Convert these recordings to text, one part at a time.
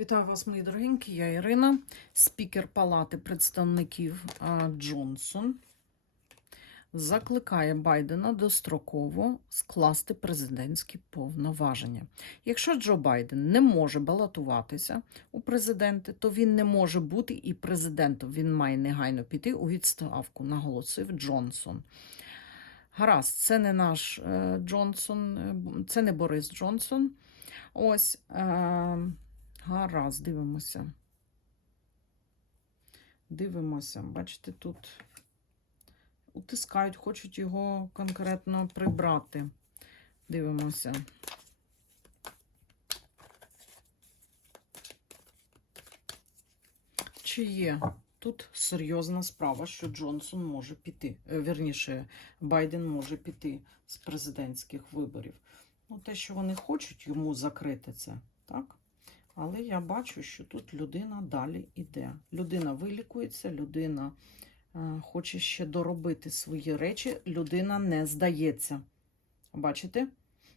Вітаю вас, мої дорогенькі. Я Ірина, спікер Палати представників Джонсон. Закликає Байдена достроково скласти президентські повноваження. Якщо Джо Байден не може балотуватися у президенти, то він не може бути і президентом. Він має негайно піти у відставку, наголосив Джонсон. Гаразд, це не наш е, Джонсон, е, це не Борис Джонсон. Ось. Е, Гаразд, дивимося. Дивимося. Бачите, тут утискають, хочуть його конкретно прибрати. Дивимося. Чи є тут серйозна справа, що Джонсон може піти, е, вірніше, Байден може піти з президентських виборів. Ну, те, що вони хочуть йому закрити це, так? Але я бачу, що тут людина далі йде. Людина вилікується, людина е, хоче ще доробити свої речі, людина не здається. Бачите?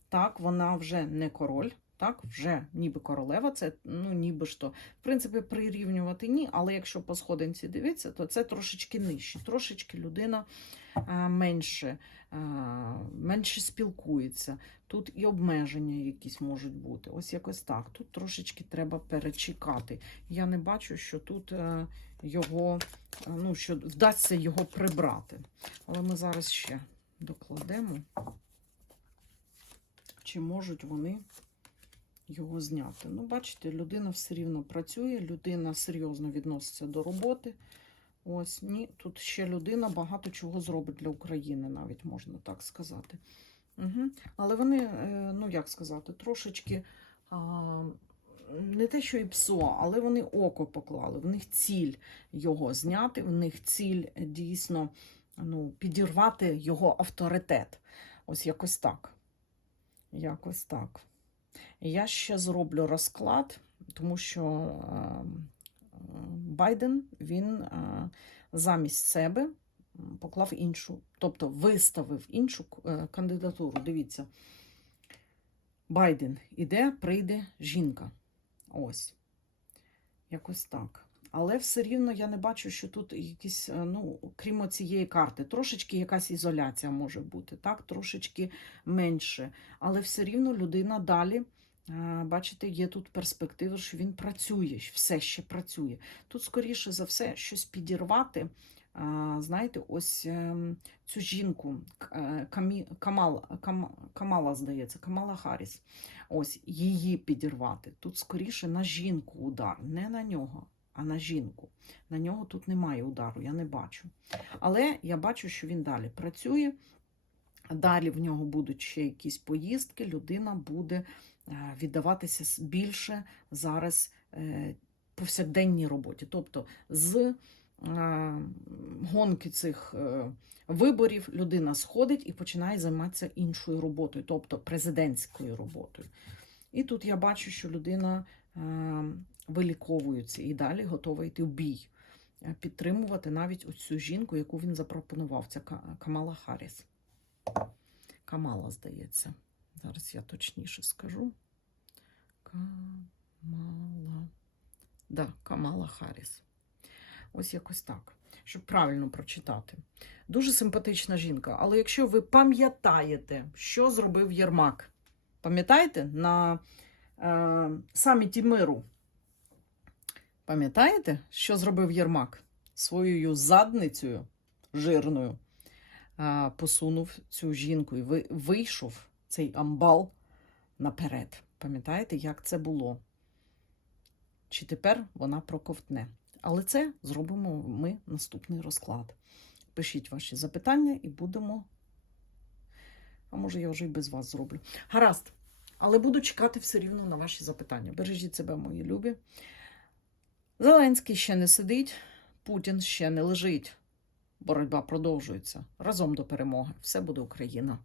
Так, вона вже не король, так, вже ніби королева, це ну, ніби ж то. В принципі, прирівнювати ні, але якщо по сходинці дивитися, то це трошечки нижче. Трошечки людина е, менше, е, менше спілкується. Тут і обмеження якісь можуть бути. Ось якось так. Тут трошечки треба перечекати. Я не бачу, що тут е, його, ну, що вдасться його прибрати. Але ми зараз ще докладемо, чи можуть вони його зняти. Ну, бачите, людина все рівно працює, людина серйозно відноситься до роботи. Ось ні, тут ще людина багато чого зробить для України, навіть можна так сказати. Угу. Але вони, е, ну як сказати, трошечки а, не те, що і псо, але вони око поклали. В них ціль його зняти, в них ціль е, дійсно ну, підірвати його авторитет. Ось якось так. Якось так. Я ще зроблю розклад, тому що е, Байден він е, замість себе поклав іншу, тобто виставив іншу е, кандидатуру. Дивіться, Байден іде, прийде жінка. Ось. Якось так. Але все рівно я не бачу, що тут якісь, е, ну, крім цієї карти, трошечки якась ізоляція може бути, так, трошечки менше. Але все рівно людина далі, е, бачите, є тут перспектива, що він працює, все ще працює. Тут, скоріше за все, щось підірвати. Знаєте, ось ем, цю жінку е, Камі, Камал, Кам, Камала, здається, Камала Харріс. Ось її підірвати. Тут скоріше на жінку удар, не на нього, а на жінку. На нього тут немає удару, я не бачу. Але я бачу, що він далі працює. Далі в нього будуть ще якісь поїздки, людина буде е, віддаватися більше зараз е, повсякденній роботі. Тобто з е, гонки цих виборів людина сходить і починає займатися іншою роботою, тобто президентською роботою. І тут я бачу, що людина виліковується і далі готова йти в бій, е, підтримувати навіть оцю жінку, яку він запропонував. Це Камала Харріс. Камала, здається. Зараз я точніше скажу. Камала. Да, Камала Харріс. Ось якось так, щоб правильно прочитати. Дуже симпатична жінка. Але якщо ви пам'ятаєте, що зробив Єрмак, пам'ятаєте на е, саміті миру? Пам'ятаєте, що зробив Єрмак своєю задницею жирною? а, посунув цю жінку і вийшов цей амбал наперед. Пам'ятаєте, як це було? Чи тепер вона проковтне? Але це зробимо ми наступний розклад. Пишіть ваші запитання і будемо. А може, я вже і без вас зроблю. Гаразд. Але буду чекати все рівно на ваші запитання. Бережіть себе, мої любі. Зеленський ще не сидить, Путін ще не лежить. Боротьба продовжується. Разом до перемоги. Все буде Україна.